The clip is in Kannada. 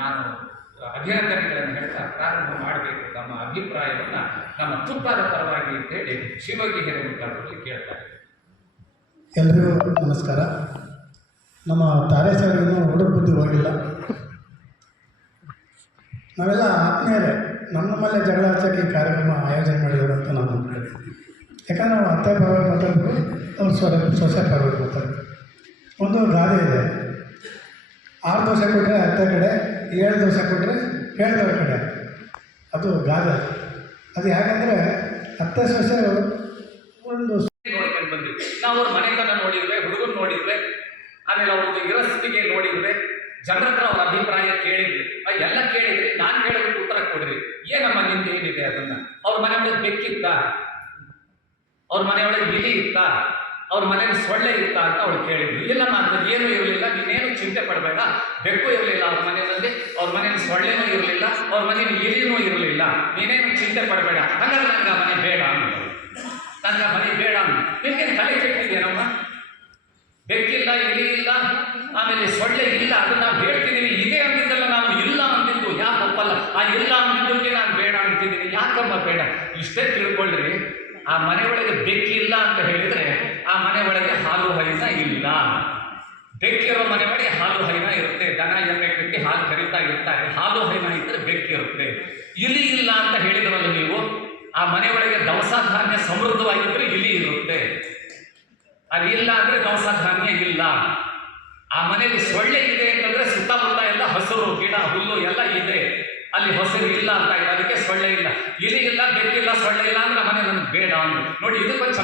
ನಾನು ಅಭಿನಂದನೆಗಳನ್ನು ಹೇಳ್ತಾ ಪ್ರಾರಂಭ ಮಾಡಬೇಕು ತಮ್ಮ ಅಭಿಪ್ರಾಯವನ್ನು ನಮ್ಮ ತುಪ್ಪದ ಪರವಾಗಿ ಅಂತೇಳಿ ಶಿವಗಿ ಹಿರೇಮಠರಲ್ಲಿ ಕೇಳ್ತಾರೆ. ಎಲ್ರಿಗೂ ನಮಸ್ಕಾರ. ನಮ್ಮ ತಾರೇಶ್ವರಿಗೂ ಹುಡುಗ ಬುದ್ಧಿ ಹೋಗಿಲ್ಲ. ನಾವೆಲ್ಲ ಆತ್ಮೀಯರೇ, ನಮ್ಮಲ್ಲೇ ಜಗಳ ಹಚ್ಚೋಕ್ಕೆ ಈ ಕಾರ್ಯಕ್ರಮ ಆಯೋಜನೆ ಮಾಡಿದ್ರು ಅಂತ ನಾನು ಅಂದ್ಕೊಂಡಿದ್ದೀನಿ. ಯಾಕಂದರೆ ನಾವು ಅತ್ತೆ ಪರವಾಗಿ ಮಾತಾಡಬೇಕು, ಅವ್ರು ಸೊಸೆ ಪರವಾಗಿ ಮಾತಾಡಬೇಕು. ಒಂದು ಗಾದೆ ಇದೆ, 6 ದೋಸೆ ಕೊಟ್ಟರೆ ಅತ್ತೆ ಕಡೆ, 7 ದೋಸೆ ಕೊಟ್ಟರೆ ಹೇಳಿದವ್ರ ಕಡೆ. ಅದು ಗಾದೆ. ಅದು ಯಾಕಂದರೆ ಅತ್ತೆ ಸೊಸೆ ಒಂದು ನೋಡ್ಕೊಂಡು ಬಂದ್ವಿ. ನಾವು ಅವ್ರ ಮನೆತನ ನೋಡಿದ್ವಿ, ಹುಡುಗನ್ ನೋಡಿದ್ವಿ, ಆಮೇಲೆ ಅವ್ರದ್ದು ಇರಸ್ತಿಗೆ ನೋಡಿದ್ವಿ, ಜನರ ಹತ್ರ ಅವ್ರ ಅಭಿಪ್ರಾಯ ಕೇಳಿದ್ವಿ. ಎಲ್ಲ ಕೇಳಿದ್ರಿ, ನಾನು ಕೇಳೋದಕ್ಕೆ ಉತ್ತರ ಕೊಡ್ರಿ. ಏನಮ್ಮ ನಿಂದು ಏನಿದೆ ಅದನ್ನ? ಅವ್ರ ಮನೆಯೊಳಗೆ ಬೆಕ್ಕಿತ್ತ, ಅವ್ರ ಮನೆಯೊಳಗೆ ಇಲಿ ಇತ್ತ, ಅವ್ರ ಮನೇಲಿ ಸೊಳ್ಳೆ ಇತ್ತ ಅಂತ ಅವಳು ಕೇಳಿದ್ವಿ. ಇಲ್ಲಮ್ಮ ಅಂತ ಏನೂ ಇರಲಿಲ್ಲ, ನೀನೇನು ಚಿಂತೆ ಪಡಬೇಡ, ಬೆಕ್ಕು ಇರಲಿಲ್ಲ ಅವ್ರ ಮನೆಯಲ್ಲಿ, ಅವ್ರ ಮನೇಲಿ ಸೊಳ್ಳೆನೂ ಇರಲಿಲ್ಲ, ಅವ್ರ ಮನೇಲಿ ಇಲಿನೂ ಇರಲಿಲ್ಲ, ನೀನೇನು ಚಿಂತೆ ಪಡಬೇಡ, ಹಾಗಾದ್ರೆ ನನಗೆ ಆ ಮನೆ ಬೇಡ ಅಂತ. ನನಗೆ ಆ ಮನೆ ಬೇಡ ಅಂತ. ನಿಮ್ಗೇನು ತಲೆ ಕೆಟ್ಟಿದ್ದೇನಮ್ಮ? ಬೆಕ್ಕಿಲ್ಲ, ಇಲಿ ಇಲ್ಲ, ಆಮೇಲೆ ಸೊಳ್ಳೆ ಇಲ್ಲ, ಅದನ್ನ ನಾವು ಹೇಳ್ತಿದ್ದೀವಿ. ಇದೆ ಅಂತಿದ್ದಲ್ಲ, ನಾವು ಇಲ್ಲ ಅಂತಿದ್ದು ಯಾಕೆ ಒಪ್ಪಲ್ಲ? ಆ ಇಲ್ಲ ಅಂತಿದ್ದಕ್ಕೆ ನಾನು ಬೇಡ ಅಂತಿದ್ದೀನಿ. ಯಾಕಮ್ಮ ಬೇಡ? ಇಷ್ಟೇ ತಿಳ್ಕೊಳ್ರಿ, ಆ ಮನೆ ಒಳಗೆ ಬೆಕ್ಕಿಲ್ಲ ಅಂತ ಹೇಳಿದರೆ ಆ ಮನೆ ಒಳಗೆ ಹಾಲು ಹರಿನ ಇಲ್ಲ. ಬೆಕ್ಕಿರೋ ಮನೆ ಒಳಗೆ ಹಾಲು ಹರಿನ ಇರುತ್ತೆ, ದನ ಎಮ್ಮೆ ಕಟ್ಟಿ ಹಾಲು ಕರಿತಾ ಇರ್ತಾರೆ, ಹಾಲು ಹರಿನ ಇದ್ದರೆ ಬೆಕ್ಕಿರುತ್ತೆ. ಇಲಿ ಇಲ್ಲ ಅಂತ ಹೇಳಿದ್ರಲ್ಲ ನೀವು, ಆ ಮನೆ ಒಳಗೆ ದವಸ ಧಾನ್ಯ ಸಮೃದ್ಧವಾಗಿದ್ದರೆ ಇಲಿ ಇರುತ್ತೆ, ಅದಿಲ್ಲ ಅಂದರೆ ದವಸ ಧಾನ್ಯ ಇಲ್ಲ. ಆ ಮನೆಯಲ್ಲಿ ಸೊಳ್ಳೆ ಇದೆ ಅಂತಂದರೆ ಸುತ್ತಮುತ್ತ ಎಲ್ಲ ಹಸಿರು ಗಿಡ ಹುಲ್ಲು ಎಲ್ಲ ಇದೆ, ಅಲ್ಲಿ ಹಸಿರು ಇಲ್ಲ ಅಂತ ಇದೆ, ಅದಕ್ಕೆ ಸೊಳ್ಳೆ ಇಲ್ಲ. ಇಲಿ ಇಲ್ಲ, ಬೆಕ್ಕಿಲ್ಲ, ಸೊಳ್ಳೆ ಇಲ್ಲ ಅಂದ್ರೆ ಆ ಮನೆ ನನಗೆ ಬೇಡ ಅಂದ್ರು. ನೋಡಿ, ಇದಕ್ಕೊಂದು